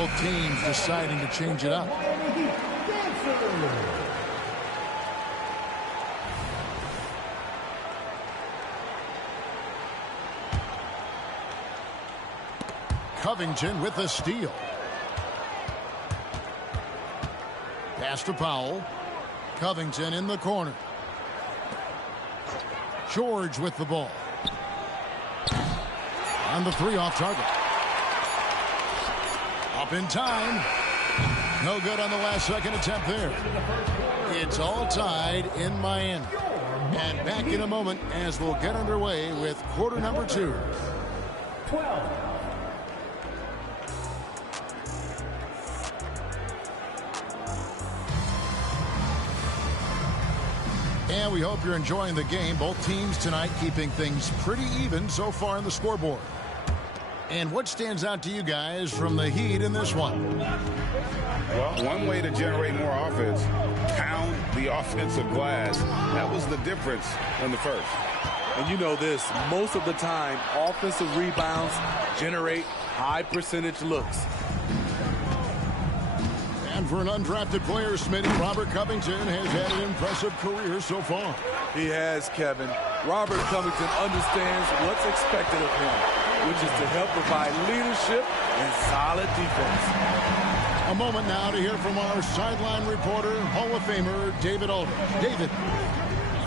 Both teams deciding to change it up. Covington with the steal. Pass to Powell. Covington in the corner. George with the ball. On the three off target. Up in time. No good on the last second attempt there. It's all tied in Miami. And back in a moment as we'll get underway with quarter number 2. 12. And we hope you're enjoying the game. Both teams tonight keeping things pretty even so far on the scoreboard. And what stands out to you guys from the Heat in this one? Well, one way to generate more offense, pound the offensive glass. That was the difference in the first. And you know this, most of the time, offensive rebounds generate high percentage looks. And for an undrafted player, Smitty, Robert Covington has had an impressive career so far. He has, Kevin. Robert Covington understands what's expected of him, which is to help provide leadership and solid defense. A moment now to hear from our sideline reporter, Hall of Famer David Aldridge. David.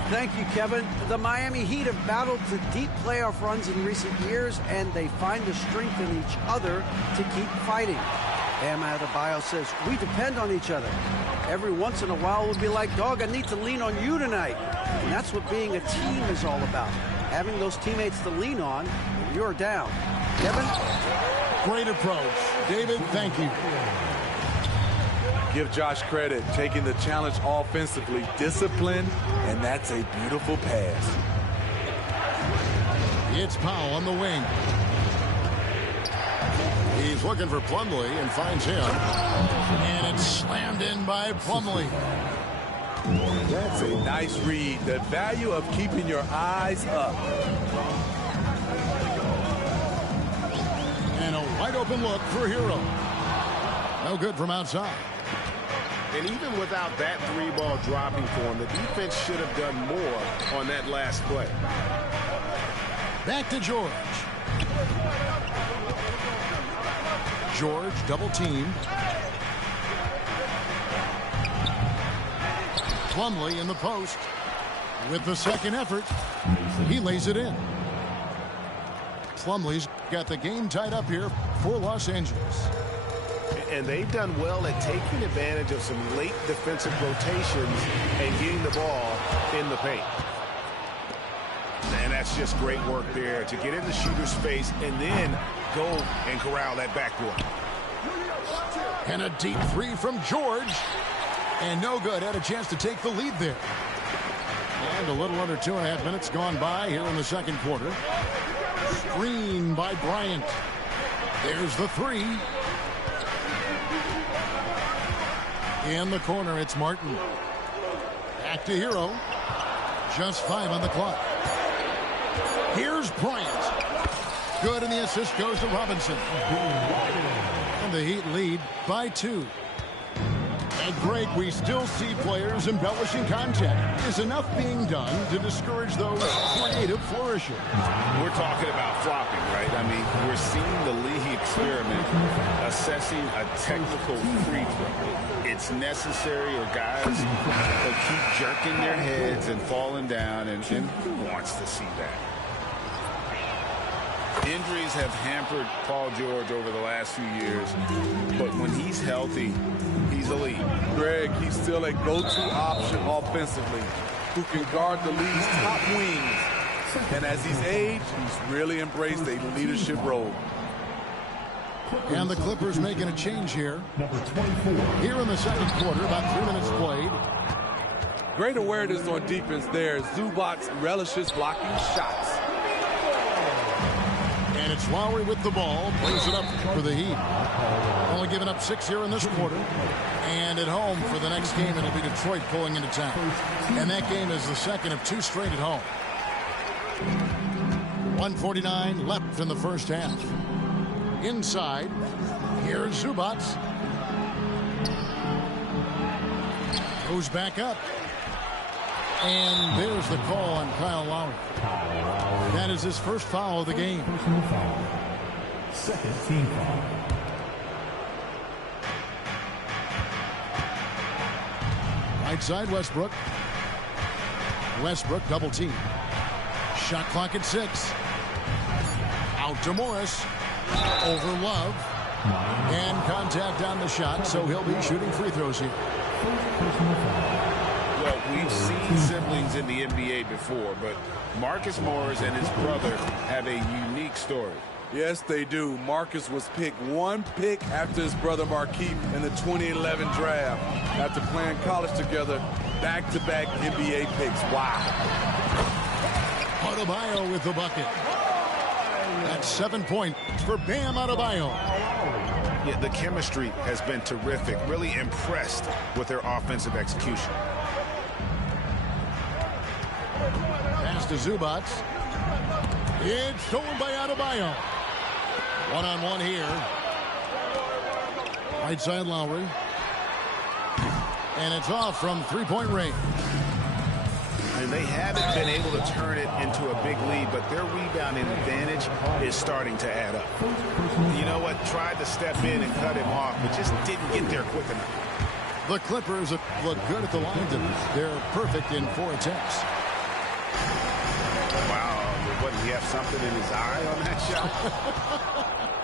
Thank you, Kevin. The Miami Heat have battled to deep playoff runs in recent years, and they find the strength in each other to keep fighting. Bam Adebayo says, we depend on each other. Every once in a while, we'll be like, dog, I need to lean on you tonight. And that's what being a team is all about. Having those teammates to lean on when you're down. Kevin? Great approach. David, thank you. Give Josh credit, taking the challenge offensively, disciplined, and that's a beautiful pass. It's Powell on the wing. He's looking for Plumlee and finds him. And it's slammed in by Plumlee. That's a nice read. The value of keeping your eyes up. And a wide open look for Hero. No good from outside. And even without that three-ball dropping for him, the defense should have done more on that last play. Back to George. George double team. Plumlee in the post. With the second effort, he lays it in. Plumlee's got the game tied up here for Los Angeles. And they've done well at taking advantage of some late defensive rotations and getting the ball in the paint. And that's just great work there to get in the shooter's face and then go and corral that backboard. And a deep three from George. And no good. Had a chance to take the lead there. And a little under 2.5 minutes gone by here in the second quarter. Screen by Bryant. There's the three. In the corner, it's Martin. Back to Hero. Just 5 on the clock. Here's Bryant. Good, and the assist goes to Robinson. And the Heat lead by 2. And Greg, we still see players embellishing contact. Is enough being done to discourage those creative flourishes? We're talking about flopping, right? I mean, we're seeing the league experiment assessing a technical free throw. It's necessary, or guys will keep jerking their heads and falling down, and who wants to see that? Injuries have hampered Paul George over the last few years, but when he's healthy, he's elite. Greg, he's still a go-to option offensively, who can guard the league's top wings. And as he's aged, he's really embraced a leadership role. And the Clippers making a change here. Here in the second quarter, about 3 minutes played. Great awareness on defense there. Zubac relishes blocking shots. And it's Lowry with the ball. Plays it up for the Heat. Only giving up 6 here in this quarter. And at home for the next game, it'll be Detroit pulling into town. And that game is the second of 2 straight at home. 1:49 left in the first half. Inside. Here's Zubats. Goes back up. And there's the call on Kyle Lowry. That is his first foul of the game. Second team foul. Right side, Westbrook. Westbrook double team. Shot clock at 6. Out to Morris. Over Love. And contact on the shot, so he'll be shooting free throws here. Well, we've seen siblings in the NBA before, but Marcus Morris and his brother have a unique story. Yes, they do. Marcus was picked one pick after his brother Markieff in the 2011 draft. After playing college together, back-to-back NBA picks. Wow. Adebayo with the bucket. That's 7 points for Bam Adebayo. Yeah, the chemistry has been terrific. Really impressed with their offensive execution. Pass to Zubats. It's stolen by Adebayo. One-on-one here. Right side Lowry. And it's off from three-point range. And they haven't been able to turn it into a big lead, but their rebounding advantage is starting to add up. You know what? Tried to step in and cut him off, but just didn't get there quick enough. The Clippers look good at the line tonight. They're perfect in 4 attempts. Wow. What, did he have something in his eye on that shot?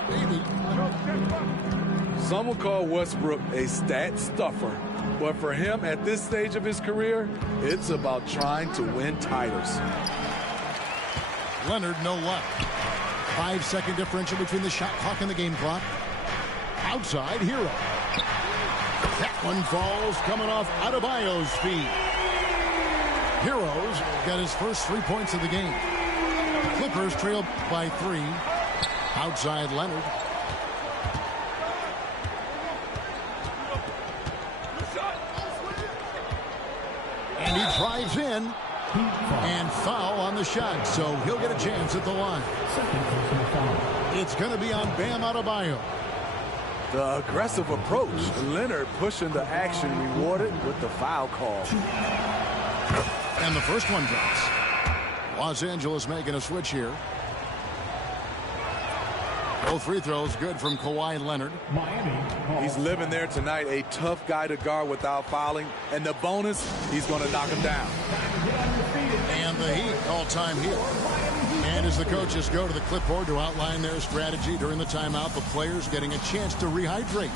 Maybe. Some will call Westbrook a stat stuffer. But for him at this stage of his career, it's about trying to win titles. Leonard, no luck. 5-second differential between the shot clock and the game clock. Outside, Hero. That one falls coming off Adebayo's feet. Hero's got his first 3 points of the game. Clippers trail by 3. Outside, Leonard. And he drives in. And foul on the shot, so he'll get a chance at the line. It's going to be on Bam Adebayo. The aggressive approach. Leonard pushing the action, rewarded with the foul call. And the first one drops. Los Angeles making a switch here. Both free throws good from Kawhi Leonard. He's living there tonight, a tough guy to guard without fouling. And the bonus, he's going to knock him down. And the Heat all-time here. And as the coaches go to the clipboard to outline their strategy during the timeout, the players getting a chance to rehydrate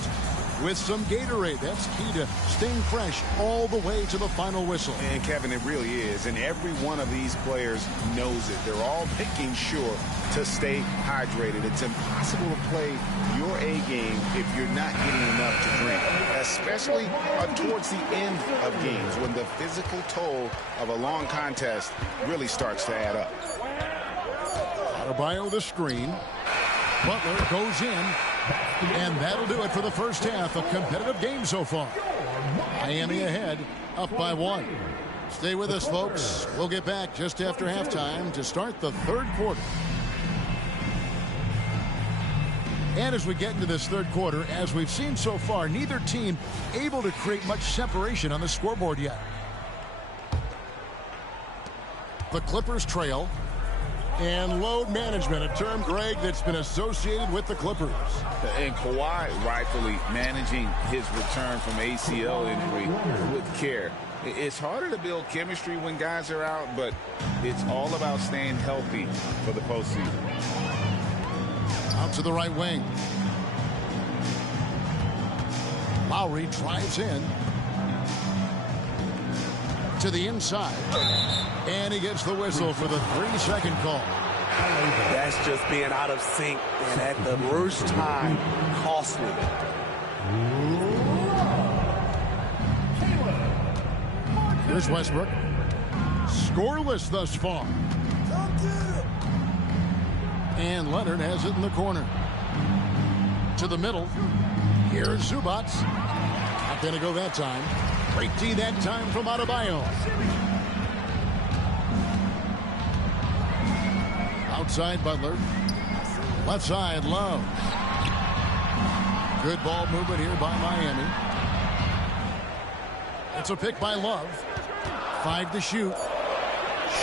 with some Gatorade. That's key to staying fresh all the way to the final whistle. And Kevin, it really is. And every one of these players knows it. They're all making sure to stay hydrated. It's impossible to play your A game if you're not getting enough to drink, especially towards the end of games when the physical toll of a long contest really starts to add up. Adebayo the screen. Butler goes in. And that'll do it for the first half. A competitive game so far. Miami ahead, up by 1. Stay with us, folks. We'll get back just after halftime to start the third quarter. And as we get into this third quarter, as we've seen so far, neither team able to create much separation on the scoreboard yet. The Clippers trail. And load management, a term, Greg, that's been associated with the Clippers. And Kawhi rightfully managing his return from ACL injury with care. It's harder to build chemistry when guys are out, but it's all about staying healthy for the postseason. Out to the right wing. Lowry drives in. To the inside. And he gets the whistle for the 3-second call. That's just being out of sync and at the worst time, costly. Here's Westbrook. Scoreless thus far. And Leonard has it in the corner. To the middle. Here's Zubats. Not going to go that time. Great D that time from Adebayo. Outside Butler. Left side Love. Good ball movement here by Miami. It's a pick by Love. 5 to shoot.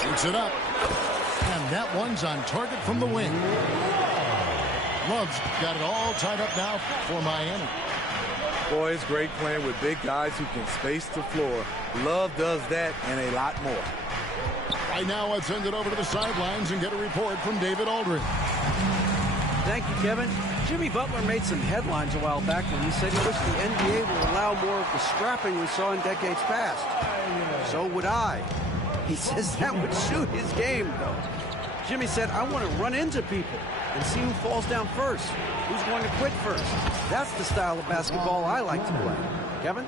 Shoots it up. And that one's on target from the wing. Love's got it all tied up now for Miami. Boy, it's great playing with big guys who can space the floor. Love does that and a lot more. Right now, let's send it over to the sidelines and get a report from David Aldridge. Thank you, Kevin. Jimmy Butler made some headlines a while back when he said he wished the NBA would allow more of the scrapping we saw in decades past. So would I. He says that would suit his game, though. Jimmy said, I want to run into people and see who falls down first, who's going to quit first. That's the style of basketball I like to play. Kevin?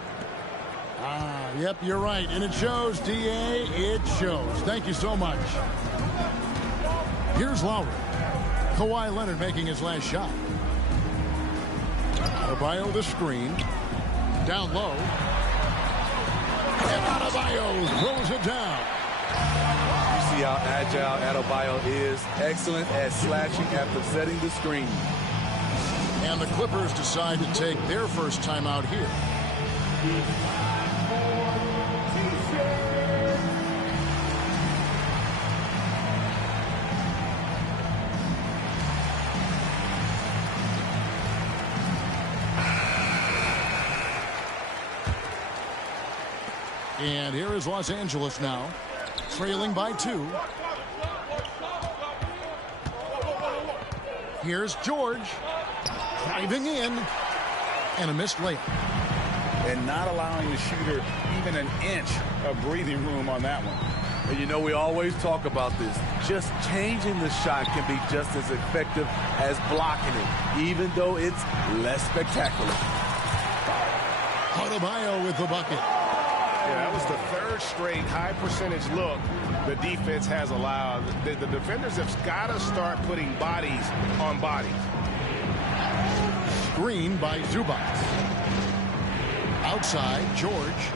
Yep, you're right. And it shows, D.A. It shows. Thank you so much. Here's Lowry. Kawhi Leonard making his last shot. Adebayo the screen. Down low. And Adebayo throws it down. You see how agile Adebayo is. Excellent at slashing after setting the screen. And the Clippers decide to take their first timeout here. And here is Los Angeles now, trailing by 2. Here's George, driving in, and a missed layup. And not allowing the shooter even an inch of breathing room on that one. And you know, we always talk about this. Just changing the shot can be just as effective as blocking it, even though it's less spectacular. Adebayo with the bucket. Yeah, that was the third straight high percentage look the defense has allowed. The defenders have got to start putting bodies on bodies. Screen by Zubac. Outside, George.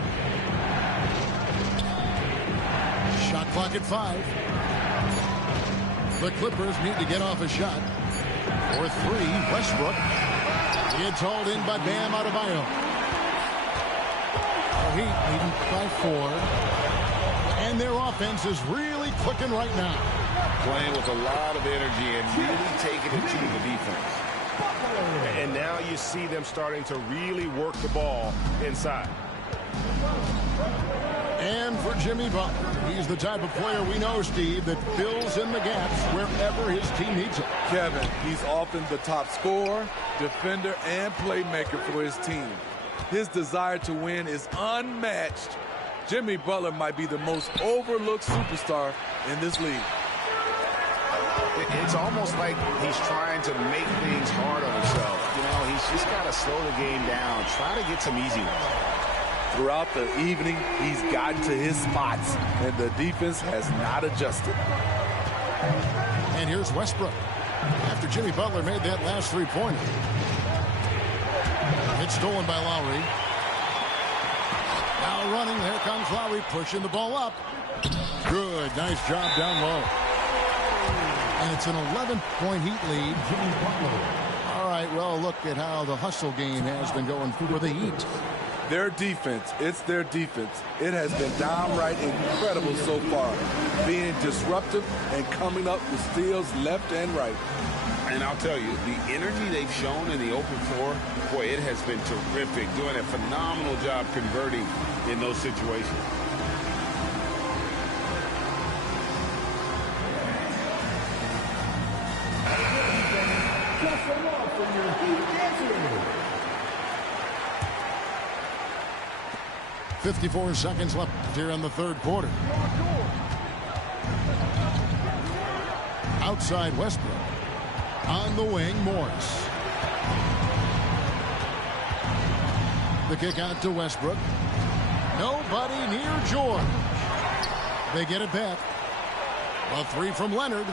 Shot clock at 5. The Clippers need to get off a shot. For 3, Westbrook. It's hauled in by Bam Adebayo. Heat leading by 4. And their offense is really clicking right now. Playing with a lot of energy and really taking it to the defense. And now you see them starting to really work the ball inside. And for Jimmy Butler, he's the type of player we know, Steve, that fills in the gaps wherever his team needs it. Kevin, he's often the top scorer, defender, and playmaker for his team. His desire to win is unmatched. Jimmy Butler might be the most overlooked superstar in this league. It's almost like he's trying to make things hard on himself. You know, he's just got to slow the game down, try to get some easy ones. Throughout the evening, he's gotten to his spots, and the defense has not adjusted. And here's Westbrook. After Jimmy Butler made that last 3-pointer. It's stolen by Lowry. Now running, there comes Lowry, pushing the ball up. Good, nice job down low. And it's an 11-point Heat lead. All right, well, look at how the hustle game has been going for the Heat. Their defense, it's their defense. It has been downright incredible so far, being disruptive and coming up with steals left and right. And I'll tell you, the energy they've shown in the open floor, boy, it has been terrific, doing a phenomenal job converting in those situations. Just a love for your Heat answer. 54 seconds left here in the third quarter. Outside Westbrook. On the wing, Morris. The kick out to Westbrook. Nobody near George. They get it back. A 3 from Leonard.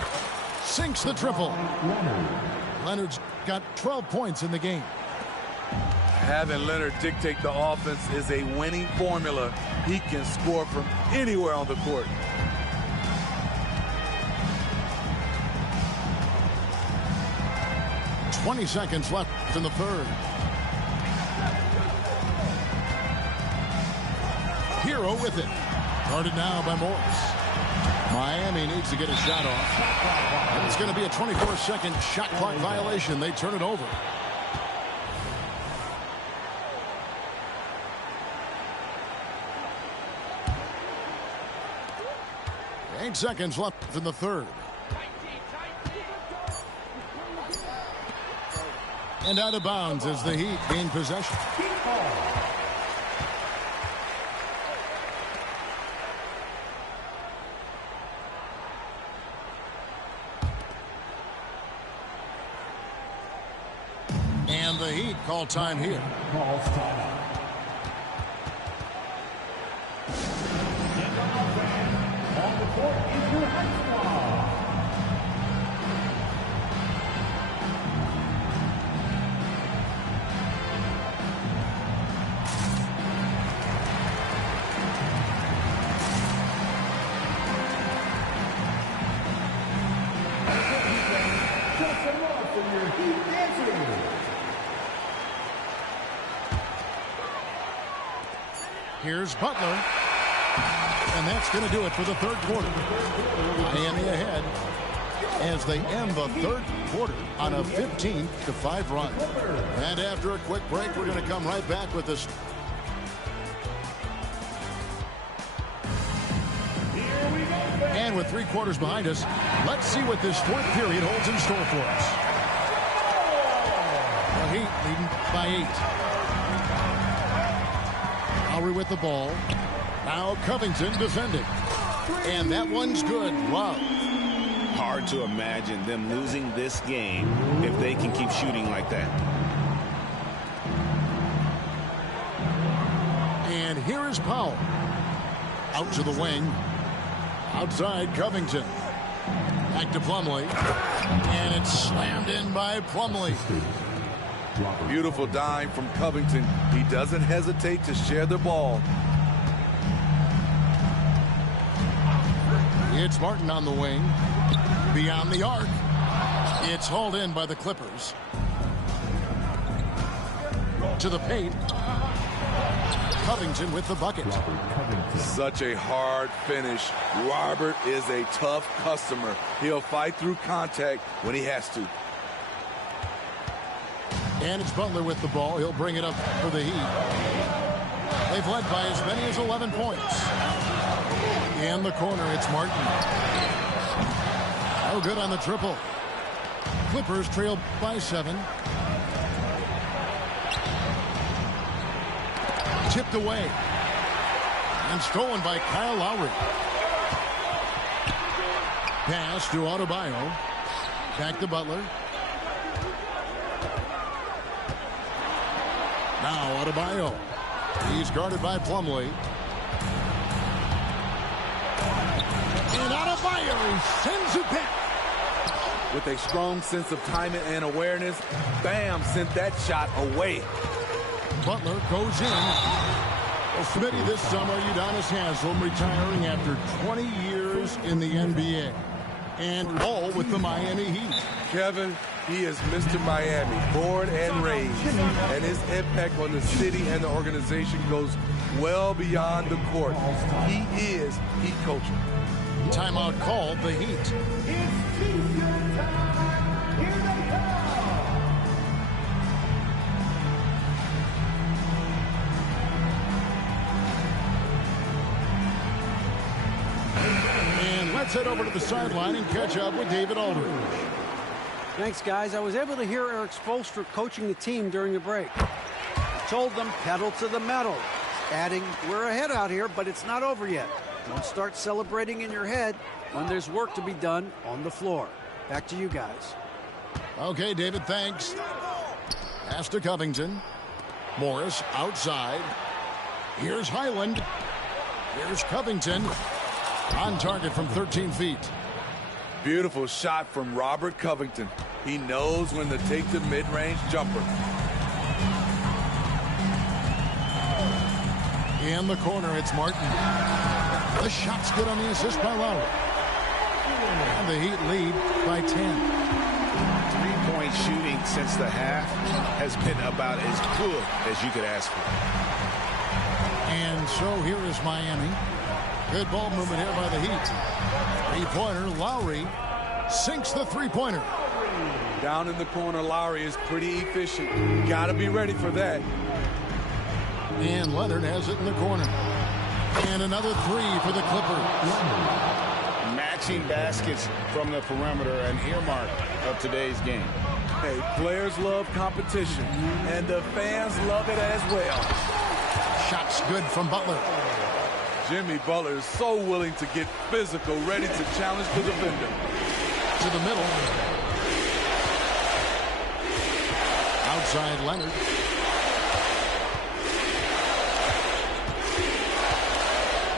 Sinks the triple. Leonard's got 12 points in the game. Having Leonard dictate the offense is a winning formula. He can score from anywhere on the court. .20 seconds left in the third. Che0 with it. Guarded now by Morris. Miami needs to get a shot off. And it's going to be a 24-second shot clock violation. They turn it over. 8 seconds left in the third. And out of bounds as the Heat gain possession. And the Heat call time here. Calls time. On the court is your high squad. Just a love for your Heat dancers. Here's Butler. And that's going to do it for the third quarter. Miami ahead as they end the third quarter on a 15-5 run. And after a quick break, we're going to come right back with this. And with 3 quarters behind us, let's see what this fourth period holds in store for us. The Heat leading by 8. Lowry with the ball. Now Covington defending. And that one's good. Love. Hard to imagine them losing this game if they can keep shooting like that. And here is Powell. Out to the wing. Outside Covington. Back to Plumlee. And it's slammed in by Plumlee. Beautiful dime from Covington. He doesn't hesitate to share the ball. It's Martin on the wing. Beyond the arc. It's hauled in by the Clippers. To the paint. Covington with the bucket. Such a hard finish. Robert is a tough customer. He'll fight through contact when he has to. And it's Butler with the ball. He'll bring it up for the Heat. They've led by as many as 11 points. In the corner, it's Martin. Oh, good on the triple. Clippers trail by 7. Tipped away. And stolen by Kyle Lowry. Pass to Adebayo. Back to Butler. Now Adebayo. He's guarded by Plumlee. And Adebayo sends it back. With a strong sense of timing and awareness, Bam sent that shot away. Butler goes in. Well, Smitty, this summer, Udonis Haslem retiring after 20 years in the NBA. And all with the Miami Heat. Kevin, he is Mr. Miami, born and raised. And his impact on the city and the organization goes well beyond the court. He is Heat culture. Timeout called, the Heat. It's T-shirt time. Here they come. And let's head over to the sideline and catch up with David Aldridge. Thanks, guys. I was able to hear Eric Spoelstra coaching the team during the break. He told them pedal to the metal, adding, we're ahead out here, but it's not over yet. Don't start celebrating in your head when there's work to be done on the floor. Back to you guys. Okay, David, thanks. Pass to Covington. Morris outside. Here's Highland. Here's Covington. On target from 13 feet. Beautiful shot from Robert Covington. He knows when to take the mid-range jumper. In the corner, it's Martin. The shot's good on the assist by Lowry. And the Heat lead by 10. Three-point shooting since the half has been about as good as you could ask for. And so here is Miami. Good ball movement here by the Heat. Three-pointer, Lowry sinks the three-pointer. Down in the corner, Lowry is pretty efficient. Got to be ready for that. And Leonard has it in the corner. And another three for the Clippers. Matching baskets from the perimeter, an earmark of today's game. Hey, players love competition, and the fans love it as well. Shots good from Butler. Jimmy Butler is so willing to get physical, ready to challenge the defender. To the middle. Outside Leonard.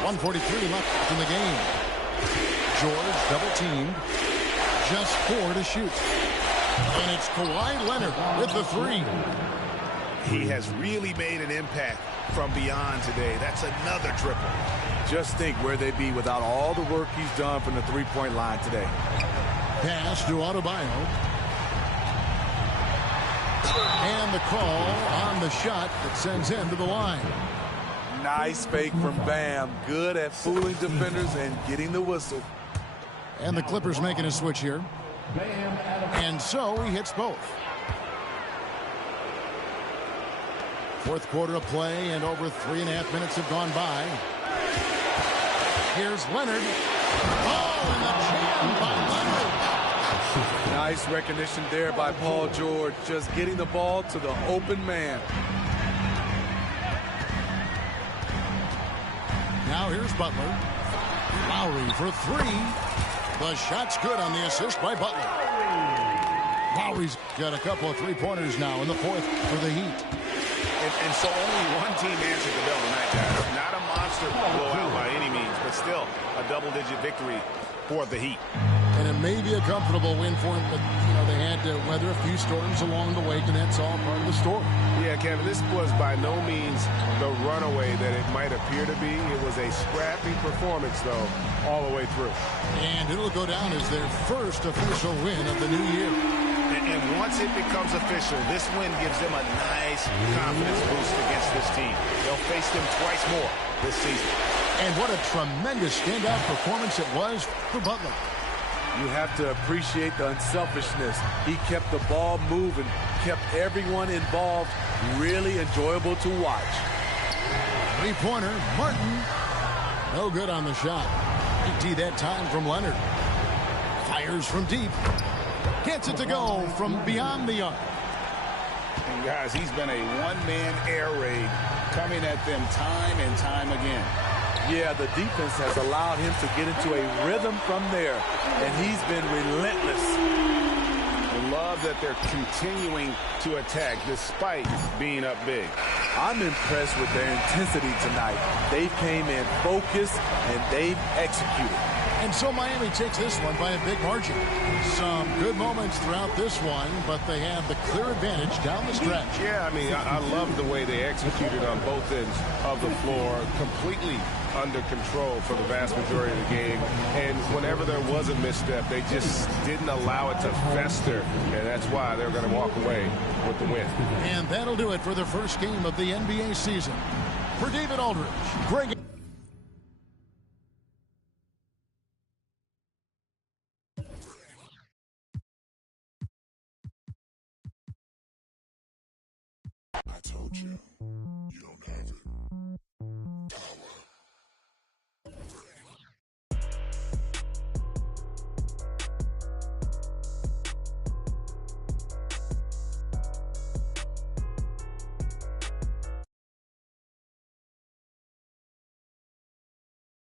.143 left in the game. George double-teamed. Just 4 to shoot. And it's Kawhi Leonard with the three. He has really made an impact from beyond today. That's another triple. Just think where they'd be without all the work he's done from the three-point line today. Pass to Adebayo. And the call on the shot that sends him to the line. Nice fake from Bam. Good at fooling defenders and getting the whistle. And the Clippers making a switch here. And so he hits both. Fourth quarter of play, and over 3.5 minutes have gone by. Here's Leonard. Oh, and the jam by Leonard. Nice recognition there by Paul George. Just getting the ball to the open man. Now here's Butler. Lowry for three. The shot's good on the assist by Butler. Lowry's got a couple of three-pointers now in the fourth for the Heat. And so only one team answered the bell tonight, guys. Not a monster blowout by any means, but still a double-digit victory for the Heat. And it may be a comfortable win for them, but, you know, they had to weather a few storms along the way, and that's all part of the story. Yeah, Kevin, this was by no means the runaway that it might appear to be. It was a scrappy performance, though, all the way through. And it'll go down as their first official win of the new year. And once it becomes official, this win gives them a nice confidence boost against this team. They'll face them twice more this season. And what a tremendous standout performance it was for Butler. You have to appreciate the unselfishness. He kept the ball moving, kept everyone involved. Really enjoyable to watch. Three-pointer, Martin. No good on the shot. ET that time from Leonard. Fires from deep. Gets it to go from beyond the arc. And guys, he's been a one-man air raid coming at them time and time again. Yeah, the defense has allowed him to get into a rhythm from there, and he's been relentless. I love that they're continuing to attack despite being up big. I'm impressed with their intensity tonight. They came in focused, and they've executed. And so Miami takes this one by a big margin. Some good moments throughout this one, but they have the clear advantage down the stretch. Yeah, I mean, I love the way they executed on both ends of the floor, completely under control for the vast majority of the game. And whenever there was a misstep, they just didn't allow it to fester, and that's why they're going to walk away with the win. And that'll do it for the first game of the NBA season. For David Aldridge, Greg I told you, you don't have it.